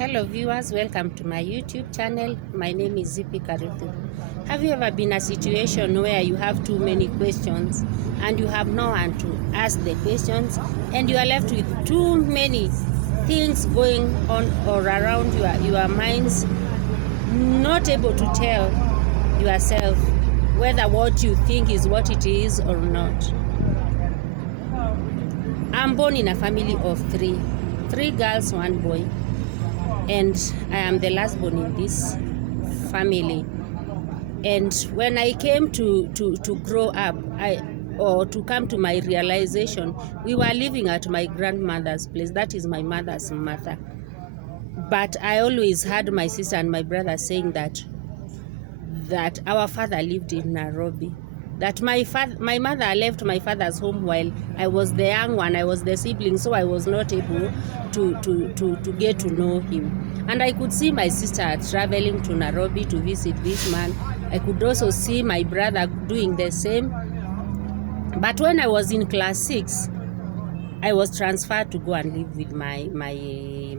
Hello viewers, welcome to my YouTube channel. My name is Zippy Karuthu. Have you ever been in a situation where you have too many questions and you have no one to ask the questions and you are left with too many things going on or around your minds, not able to tell yourself whether what you think is what it is or not? I'm born in a family of three girls, one boy, and I am the last born in this family. And when I came to grow up, to come to my realization, we were living at my grandmother's place. That is my mother's mother. But I always heard my sister and my brother saying that our father lived in Nairobi. That my mother left my father's home while I was the young one. I was the sibling, so I was not able to get to know him. And I could see my sister traveling to Nairobi to visit this man. I could also see my brother doing the same. But when I was in class 6, I was transferred to go and live with my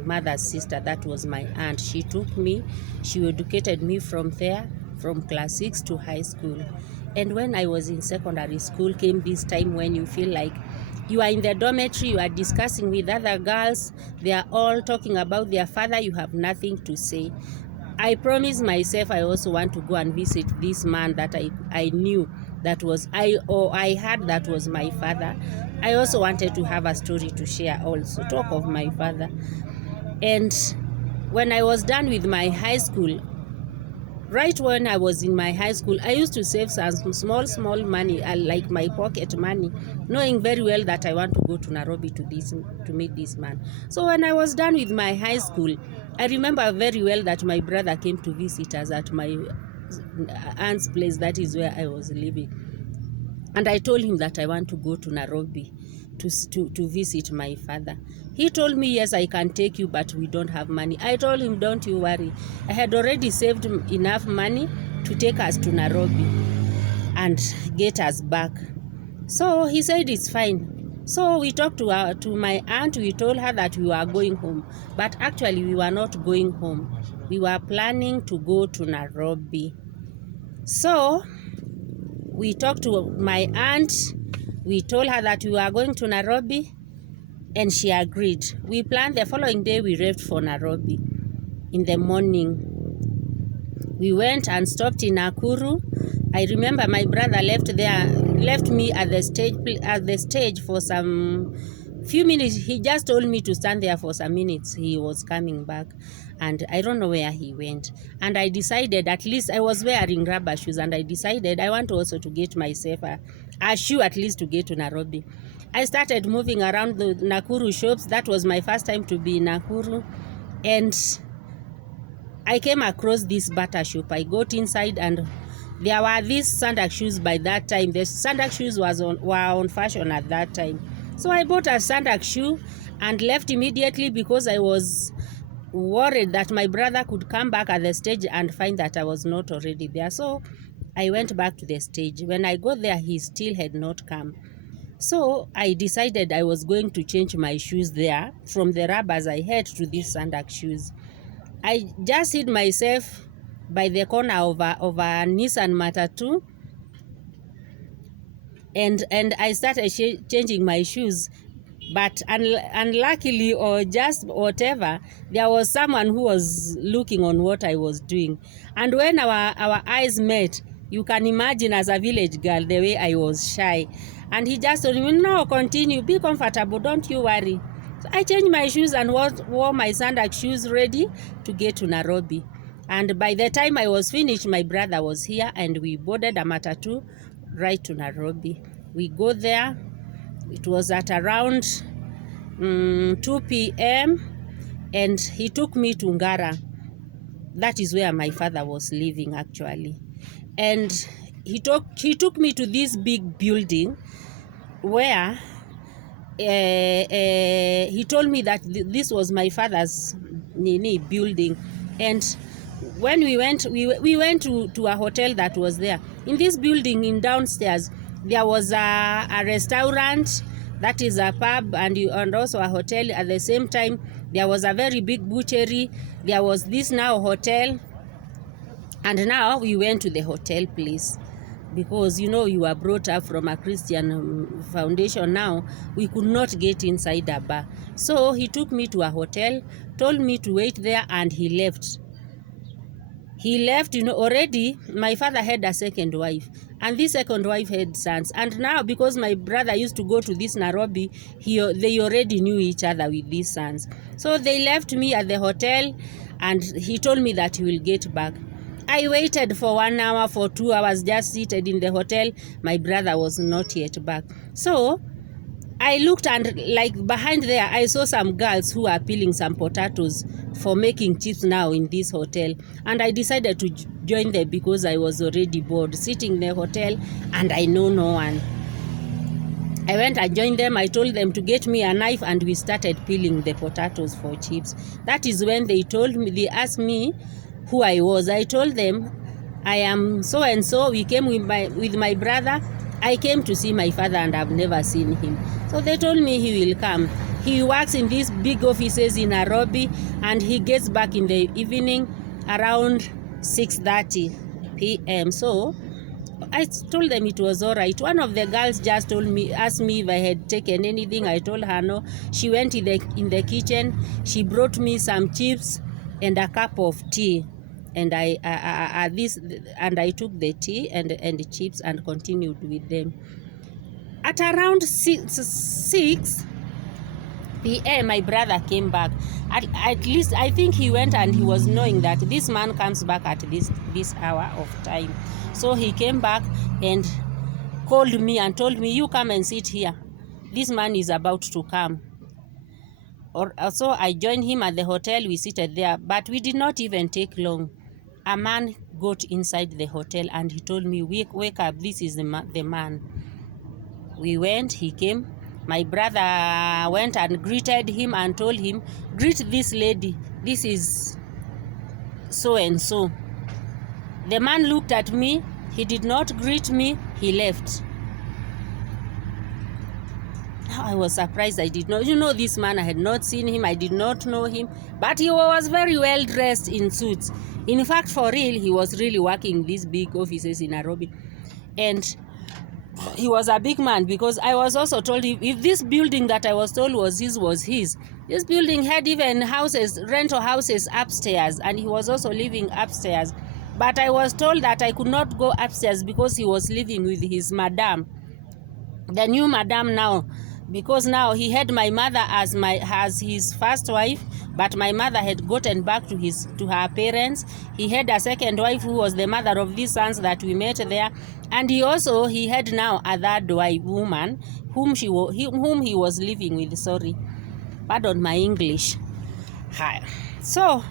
mother's sister. That was my aunt. She took me. She educated me from there, from class 6 to high school. And when I was in secondary school, came this time when you feel like you are in the dormitory, you are discussing with other girls, they are all talking about their father, you have nothing to say. I promised myself I also want to go and visit this man that I knew that was I heard that was my father. I also wanted to have a story to share, also talk of my father. And when I was done with my high school, right when I was in my high school, I used to save some small money, like my pocket money, knowing very well that I want to go to Nairobi to meet this man. So when I was done with my high school, I remember very well that my brother came to visit us at my aunt's place. That is where I was living. And I told him that I want to go to Nairobi to visit my father. He told me, yes, I can take you, but we don't have money. I told him, don't you worry. I had already saved enough money to take us to Nairobi and get us back. So he said it's fine. So we talked to my aunt. We told her that we were going home. But actually, we were not going home. We were planning to go to Nairobi. So we talked to my aunt. We told her that we were going to Nairobi, and she agreed. We planned the following day. We left for Nairobi in the morning. We went and stopped in Nakuru. I remember my brother left me at the stage for some few minutes. He just told me to stand there for some minutes. He was coming back, and I don't know where he went. And I decided, at least I was wearing rubber shoes, and I decided I want also to get myself a shoe, at least to get to Nairobi. I started moving around the Nakuru shops. That was my first time to be in Nakuru. And I came across this butter shop. I got inside, and there were these sandal shoes by that time. The sandal shoes were on fashion at that time. So I bought a sandal shoe and left immediately because I was worried that my brother could come back at the stage and find that I was not already there. So I went back to the stage. When I got there, he still had not come. So I decided I was going to change my shoes there from the rubbers I had to these sandal shoes. I just hid myself by the corner of a Nissan Matatu, and I started changing my shoes. But unluckily, or just whatever, there was someone who was looking on what I was doing. And when our eyes met, you can imagine, as a village girl, the way I was shy. And he just told me, no, continue, be comfortable, don't you worry. So I changed my shoes and wore my sandal shoes ready to get to Nairobi. And by the time I was finished, my brother was here, and we boarded a matatu right to Nairobi. We go there. It was at around 2 p.m. and he took me to Ngara. That is where my father was living, actually. And he took me to this big building where he told me that this was my father's building. And when we went to a hotel that was there. In this building, in downstairs, there was a restaurant, that is a pub, and also a hotel. At the same time, There was a very big butchery. There was this now hotel. And now we went to the hotel place. Because, you know, you were brought up from a Christian foundation. Now, we could not get inside a bar. So he took me to a hotel, told me to wait there, and he left. He left, you know, already my father had a second wife, and this second wife had sons. And now, because my brother used to go to this Nairobi, they already knew each other with these sons. So they left me at the hotel, and he told me that he will get back. I waited for 1 hour, for 2 hours, just seated in the hotel. My brother was not yet back. So I looked, and like behind there, I saw some girls who are peeling some potatoes for making chips now in this hotel. And I decided to join them because I was already bored, sitting in the hotel, and I know no one. I went and joined them. I told them to get me a knife, and we started peeling the potatoes for chips. That is when they asked me who I was. I told them, I am so and so. We came with my brother. I came to see my father, and I've never seen him. So they told me he will come. He works in these big offices in Nairobi, and he gets back in the evening around 6:30 p.m. So I told them it was all right. One of the girls just asked me if I had taken anything. I told her no. She went in the kitchen. She brought me some chips and a cup of tea. And I took the tea and the chips and continued with them. At around 6 p.m. my brother came back. At least I think he went, and he was knowing that this man comes back at this hour of time. So he came back and called me and told me, you come and sit here. This man is about to come. So I joined him at the hotel. We seated there, but we did not even take long. A man got inside the hotel, and he told me, wake up, this is the man. We went, he came. My brother went and greeted him and told him, greet this lady, this is so and so. The man looked at me, he did not greet me, he left. I was surprised. I did not, this man, I had not seen him, I did not know him, but he was very well dressed in suits. In fact, for real, he was really working these big offices in Nairobi. And he was a big man, because I was also told if this building that I was told was his. This building had even rental houses upstairs, and he was also living upstairs. But I was told that I could not go upstairs because he was living with his madam, the new madam now. Because now he had my mother as his first wife, but my mother had gotten back to her parents. He had a second wife who was the mother of these sons that we met there, and he had now a third wife woman whom he was living with. Sorry, pardon my English. Hi. So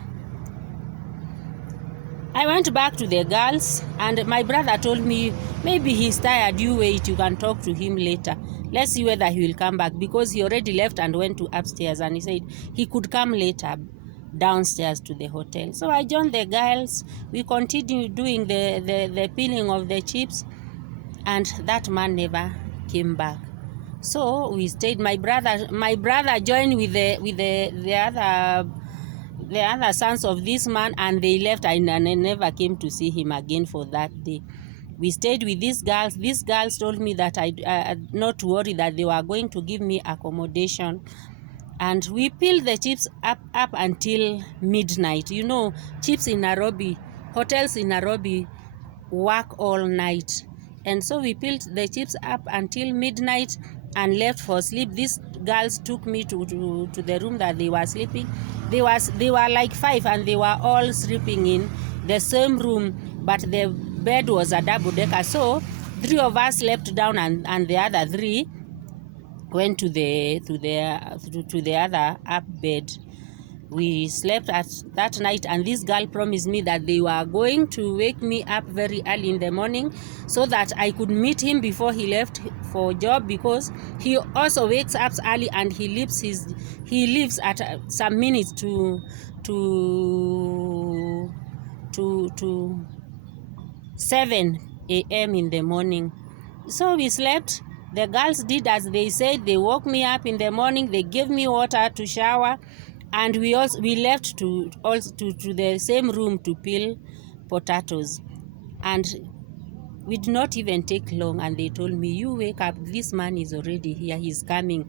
I went back to the girls, and my brother told me, maybe he's tired, you wait, you can talk to him later. Let's see whether he will come back, because he already left and went to upstairs, and he said he could come later downstairs to the hotel. So I joined the girls. We continued doing the peeling of the chips, and that man never came back. So we stayed. My brother joined with the other sons of this man, and they left, and I never came to see him again for that day. We stayed with these girls. These girls told me that I not to worry, that they were going to give me accommodation. And we peeled the chips up until midnight. Chips in Nairobi, hotels in Nairobi work all night. And so we peeled the chips up until midnight and left for sleep. These girls took me to the room that they were sleeping. They were like 5, and they were all sleeping in the same room, but the bed was a double decker. So 3 of us slept down, and the other 3 went to the other up bed. We slept at that night, and this girl promised me that they were going to wake me up very early in the morning so that I could meet him before he left for job, because he also wakes up early, and he leaves at some minutes to 7 a.m. in the morning. So we slept. The girls did as they said. They woke me up in the morning. They gave me water to shower, And we left to the same room to peel potatoes, and we did not even take long, and they told me, you wake up, this man is already here, he's coming.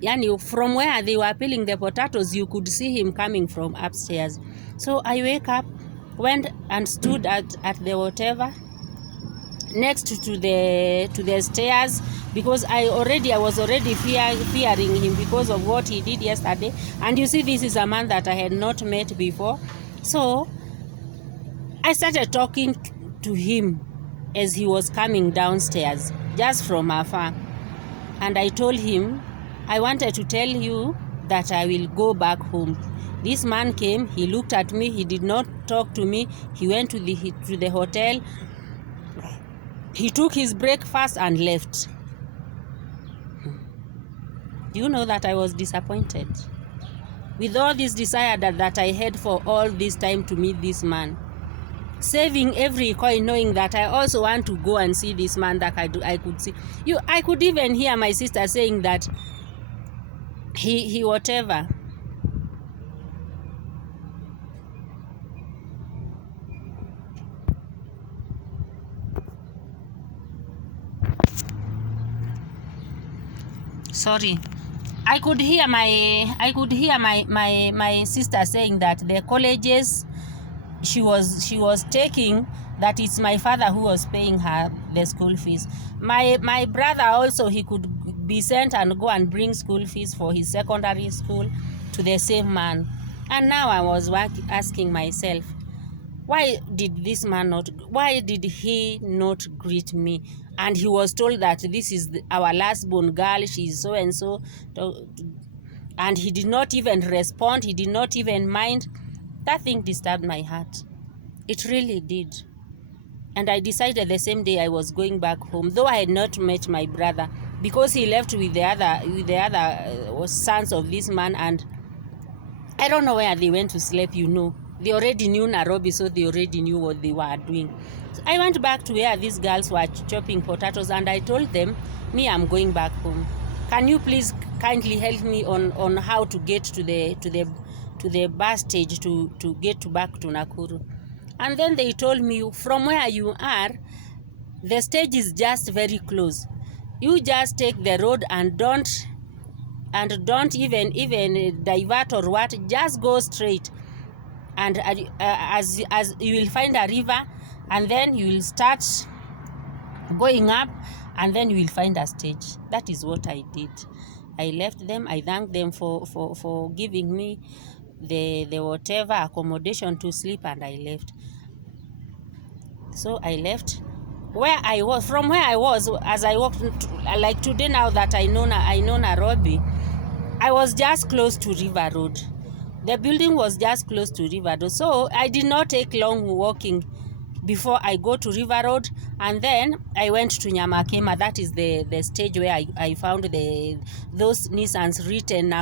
Yani, from where they were peeling the potatoes, you could see him coming from upstairs. So I wake up, went and stood at the whatever next to the stairs, because I was already fearing him because of what he did yesterday. And you see, this is a man that I had not met before. So I started talking to him as he was coming downstairs, just from afar. And I told him, I wanted to tell you that I will go back home. This man came, he looked at me, he did not talk to me. He went to the hotel, he took his breakfast and left. Do you know that I was disappointed? With all this desire that I had for all this time to meet this man, saving every coin, knowing that I also want to go and see this man that I could see. I could even hear my sister saying that he whatever. Sorry. I could hear my sister saying that the colleges she was taking, that it's my father who was paying her the school fees. My brother also, he could be sent and go and bring school fees for his secondary school to the same man. And now I was asking myself, why did he not greet me? And he was told that this is our last born girl, she is so and so, and he did not even respond, he did not even mind. That thing disturbed my heart. It really did. And I decided the same day I was going back home, though I had not met my brother, because he left with the other sons of this man, and I don't know where they went to sleep. They already knew Nairobi, so they already knew what they were doing. So I went back to where these girls were chopping potatoes, and I told them, me, I'm going back home. Can you please kindly help me on how to get to the bus stage to get back to Nakuru? And then they told me, from where you are, the stage is just very close. You just take the road and don't even divert or what. Just go straight, and as you will find a river, and then you will start going up, and then you will find a stage. That is what I did. I left them. I thanked them for giving me the whatever accommodation to sleep, and I left. So I left from where I was, as I walked, like today, now that I know Nairobi, I was just close to River Road. The building was just close to River Road, so I did not take long walking before I go to River Road. And then I went to Nyamakema. That is the stage where I found those Nissans written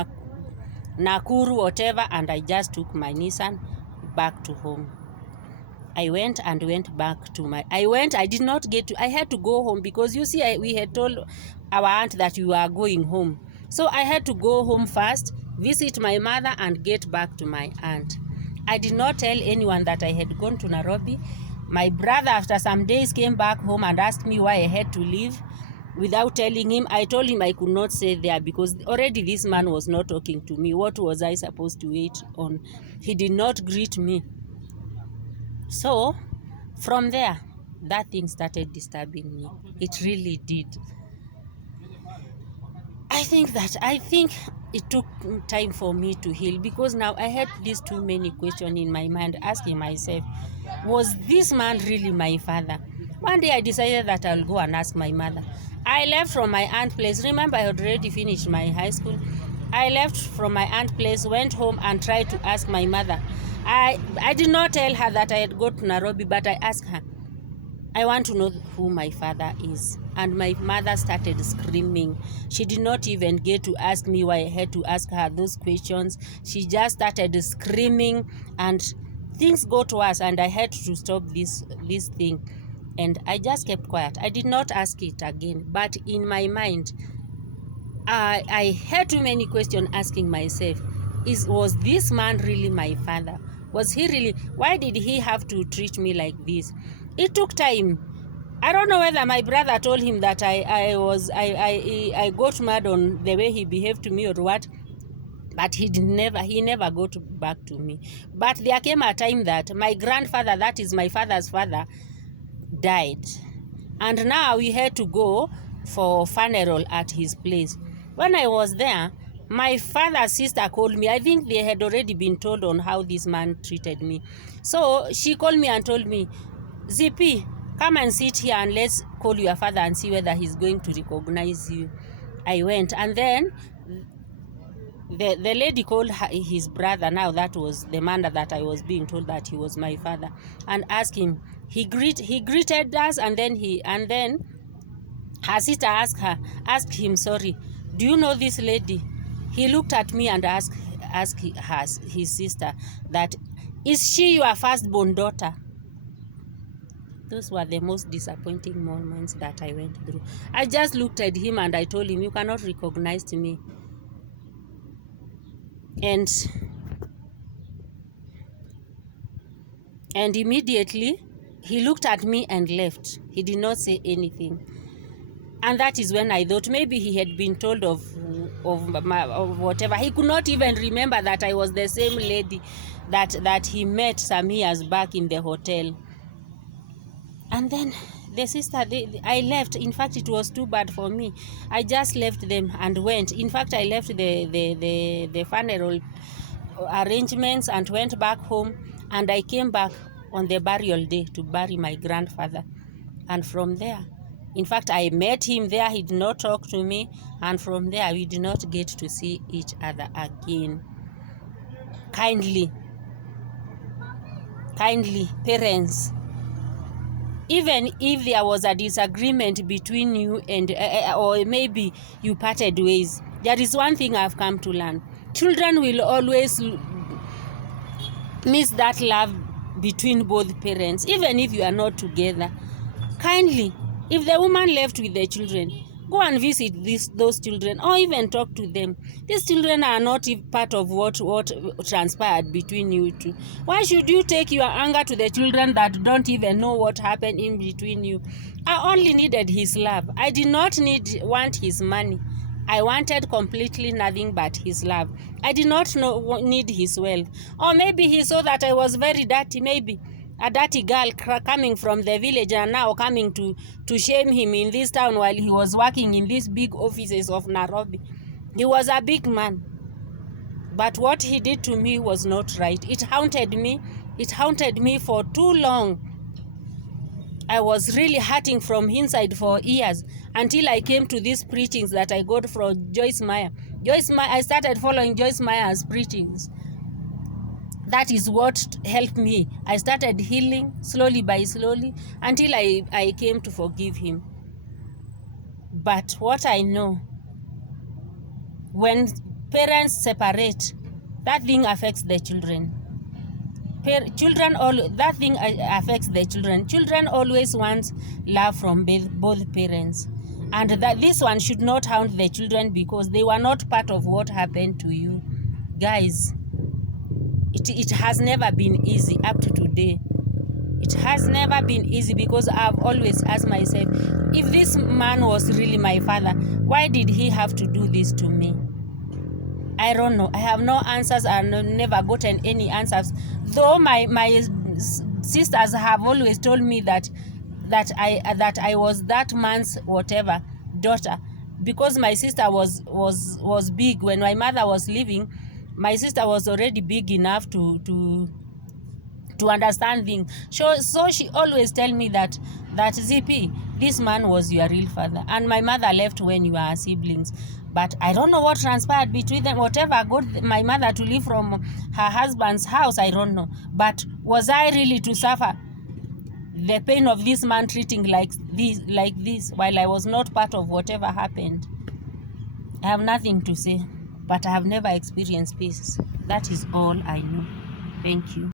Nakuru whatever, and I just took my Nissan back to home. I went back to I did not get to, I had to go home, because you see, we had told our aunt that we were going home. So I had to go home first, visit my mother, and get back to my aunt. I did not tell anyone that I had gone to Nairobi. My brother, after some days, came back home and asked me why I had to leave without telling him. I told him I could not stay there, because already this man was not talking to me. What was I supposed to wait on? He did not greet me. So from there, that thing started disturbing me. It really did. I think it took time for me to heal, because now I had these too many questions in my mind, asking myself, was this man really my father? One day I decided that I'll go and ask my mother. I left from my aunt's place. Remember, I had already finished my high school. I left from my aunt's place, went home, and tried to ask my mother. I did not tell her that I had gone to Nairobi, but I asked her, I want to know who my father is. And my mother started screaming. She did not even get to ask me why I had to ask her those questions. She just started screaming, and things got worse, and I had to stop this thing. And I just kept quiet. I did not ask it again. But in my mind, I had too many questions asking myself, was this man really my father? Was he really? Why did he have to treat me like this? It took time. I don't know whether my brother told him that I got mad on the way he behaved to me or what, but he never got back to me. But there came a time that my grandfather, that is my father's father, died, and now we had to go for funeral at his place. When I was there, my father's sister called me. I think they had already been told on how this man treated me. So she called me and told me, ZP, come and sit here and let's call your father and see whether he's going to recognize you. I went, and then the lady called his brother. Now that was the man that I was being told that he was my father, and asked him. He greeted us, and then her sister asked him, sorry, do you know this lady? He looked at me and asked his sister that, is she your firstborn daughter? Those were the most disappointing moments that I went through. I just looked at him and I told him, you cannot recognize me. And immediately he looked at me and left. He did not say anything. And that is when I thought maybe he had been told of whatever. He could not even remember that I was the same lady that he met some years back in the hotel. And then the sister, I left. In fact, it was too bad for me. I just left them and went. In fact, I left the funeral arrangements and went back home. And I came back on the burial day to bury my grandfather. And from there, in fact, I met him there. He did not talk to me. And from there, we did not get to see each other again. Kindly, parents, even if there was a disagreement between you and or maybe you parted ways, there is one thing I've come to learn. Children will always miss that love between both parents, even if you are not together. Kindly, if the woman left with the children, go and visit those children, or even talk to them. These children are not part of what transpired between you two. Why should you take your anger to the children that don't even know what happened in between you? I only needed his love. I did not want his money. I wanted completely nothing but his love. I did not need his wealth. Or maybe he saw that I was very dirty, maybe a dirty girl coming from the village and now coming to shame him in this town while he was working in these big offices of Nairobi. He was a big man. But what he did to me was not right. It haunted me. It haunted me for too long. I was really hurting from inside for years until I came to these preachings that I got from Joyce Meyer. I started following Joyce Meyer's preachings. That is what helped me. I started healing slowly by slowly until I came to forgive him. But what I know, when parents separate, that thing affects the children. That thing affects the children. Children always want love from both parents. And that this one should not haunt the children because they were not part of what happened to you. Guys, it has never been easy up to today. It has never been easy because I've always asked myself, if this man was really my father, why did he have to do this to me? I don't know. I have no answers. I've never gotten any answers. Though my sisters have always told me that I was that man's whatever daughter, because my sister was big when my mother was living. My sister was already big enough to understand things. So she always tell me that ZP, this man was your real father, and my mother left when you were siblings. But I don't know what transpired between them. Whatever got my mother to leave from her husband's house, I don't know. But was I really to suffer the pain of this man treating like this while I was not part of whatever happened? I have nothing to say. But I have never experienced peace. That is all I know. Thank you.